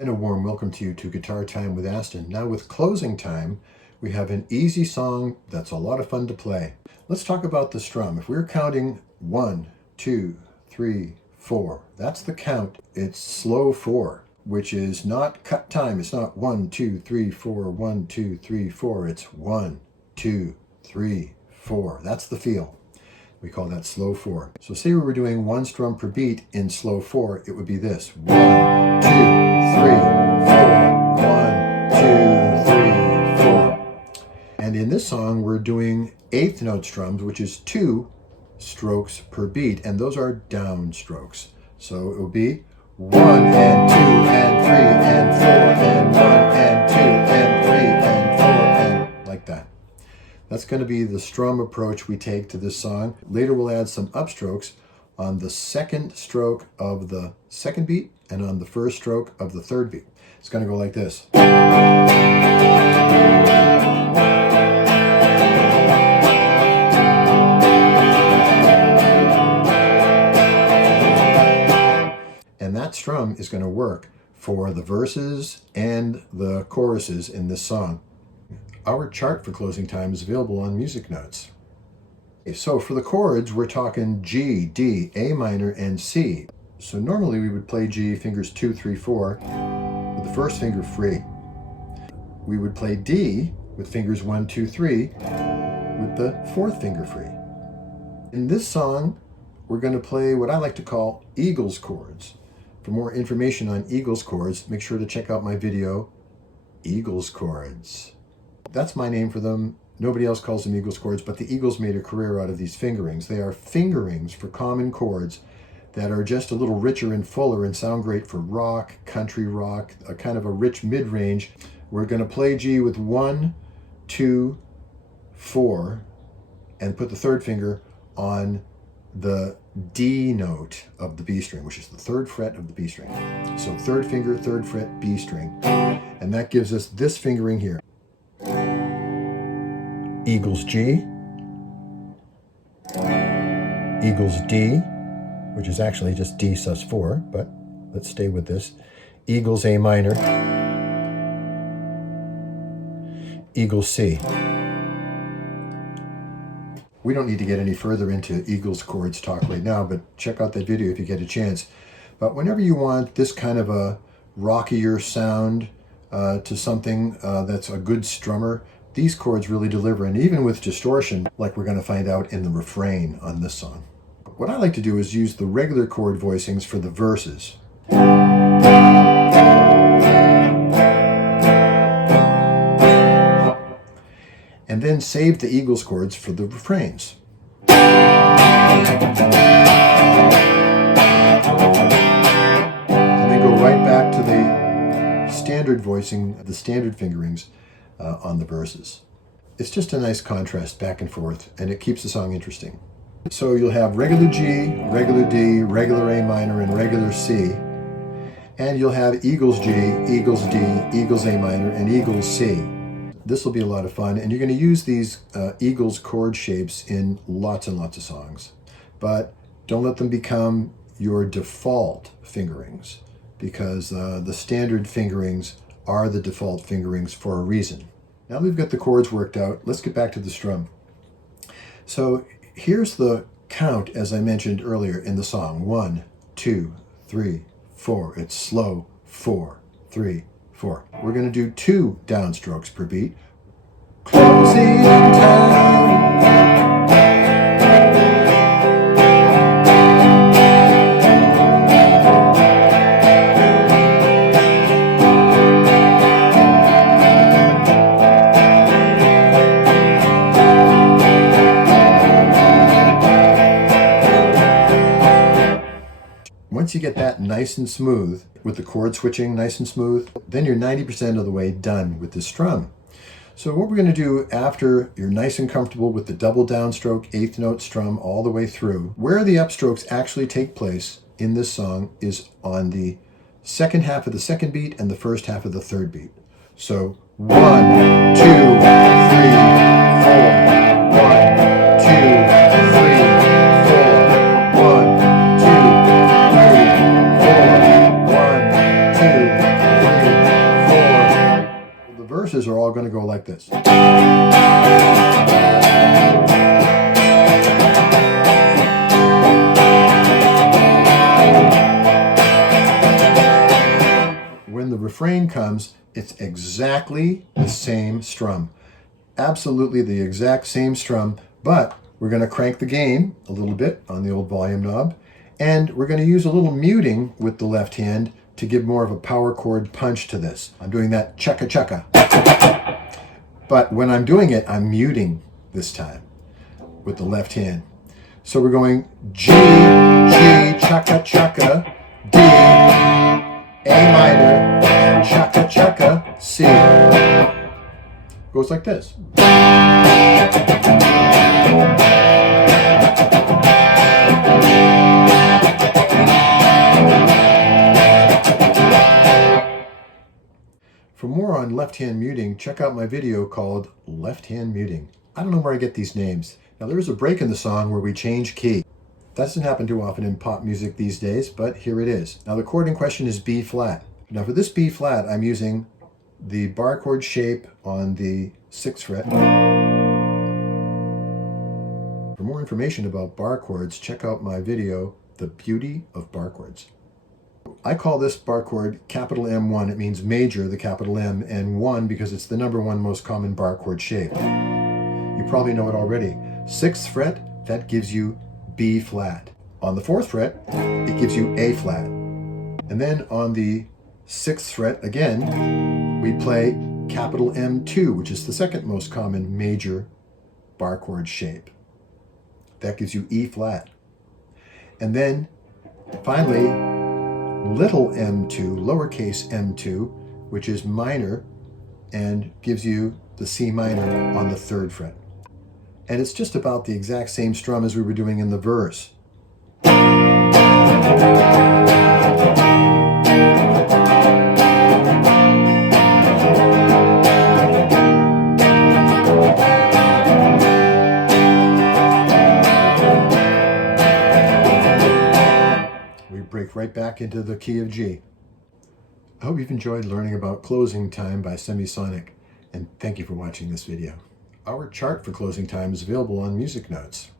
And a warm welcome to you to Guitar Time with Aston. Now with closing time, we have an easy song that's a lot of fun to play. Let's talk about the strum. If we're counting 1, 2, 3, 4, that's the count. It's slow 4, which is not cut time. It's not 1, 2, 3, 4, 1, 2, 3, 4. It's 1, 2, 3, 4. That's the feel. We call that slow 4. So say we were doing one strum per beat in slow 4, it would be this. 1, 2, 3, 4. 1, 2, 3, 4. And in this song, we're doing eighth note strums, which is 2 strokes per beat, and those are down strokes. So it will be 1 and 2 and 3 and 4 and 1 and 2 and 3 and 4 and like that. That's going to be the strum approach we take to this song. Later we'll add some upstrokes on the second stroke of the second beat and on the first stroke of the third beat. It's going to go like this. And that strum is going to work for the verses and the choruses in this song. Our chart for closing time is available on Music Notes. So for the chords, we're talking G, D, A minor, and C. So normally we would play G fingers 2, 3, 4 with the first finger free. We would play D with fingers 1, 2, 3 with the fourth finger free. In this song, we're going to play what I like to call Eagles chords. For more information on Eagles chords, make sure to check out my video, Eagles chords. That's my name for them. Nobody else calls them Eagles chords, but the Eagles made a career out of these fingerings. They are fingerings for common chords that are just a little richer and fuller and sound great for rock, country rock, a kind of a rich mid-range. We're going to play G with 1, 2, 4, and put the third finger on the D note of the B string, which is the third fret of the B string. So third finger, third fret, B string. And that gives us this fingering here. Eagles G, Eagles D, which is actually just D sus4, but let's stay with this. Eagles A minor, Eagles C. We don't need to get any further into Eagles chords talk right now, but check out that video if you get a chance. But whenever you want this kind of a rockier sound to something that's a good strummer, these chords really deliver, and even with distortion, like we're going to find out in the refrain on this song. What I like to do is use the regular chord voicings for the verses. And then save the Eagles chords for the refrains. And then go right back to the standard voicing, the standard fingerings on the verses. It's just a nice contrast back and forth, and it keeps the song interesting. So you'll have regular G, regular D, regular A minor, and regular C. And you'll have Eagles G, Eagles D, Eagles A minor, and Eagles C. This will be a lot of fun, and you're going to use these Eagles chord shapes in lots and lots of songs. But don't let them become your default fingerings, because the standard fingerings are the default fingerings for a reason. Now we've got the chords worked out, let's get back to the strum. So here's the count as I mentioned earlier in the song. 1, 2, 3, 4. It's slow 4, 3, 4. We're going to do 2 downstrokes per beat. Closing time. Once you get that nice and smooth, with the chord switching nice and smooth, then you're 90% of the way done with the strum. So what we're going to do after you're nice and comfortable with the double downstroke, eighth note strum all the way through, where the upstrokes actually take place in this song is on the second half of the second beat and the first half of the third beat. So 1, 2, 3, 4, 1, 2, 3, 4, 1, 2, 3, 4, 1, 2, 3, choruses are all going to go like this. When the refrain comes, it's exactly the same strum. Absolutely the exact same strum, but we're going to crank the gain a little bit on the old volume knob, and we're going to use a little muting with the left hand to give more of a power chord punch to this. I'm doing that chukka chukka. But when I'm doing it, I'm muting this time with the left hand. So we're going G, G, chukka chukka, D, A minor, chukka chukka, C. Goes like this. For more on left-hand muting, check out my video called Left-Hand Muting. I don't know where I get these names. Now there is a break in the song where we change key. That doesn't happen too often in pop music these days, but here it is. Now the chord in question is B flat. Now for this B flat, I'm using the bar chord shape on the 6th fret. For more information about bar chords, check out my video, The Beauty of Bar Chords. I call this bar chord capital M1. It means major, the capital M, and 1 because it's the #1 most common bar chord shape. You probably know it already. 6th fret, that gives you B flat. On the 4th fret, it gives you A flat. And then on the 6th fret, again, we play capital M2, which is the 2nd most common major bar chord shape. That gives you E flat. And then finally, little m2, lowercase m2, which is minor, and gives you the C minor on the 3rd fret. And it's just about the exact same strum as we were doing in the verse. Break right back into the key of G. I hope you've enjoyed learning about Closing Time by Semisonic, and thank you for watching this video. Our chart for Closing Time is available on Music Notes.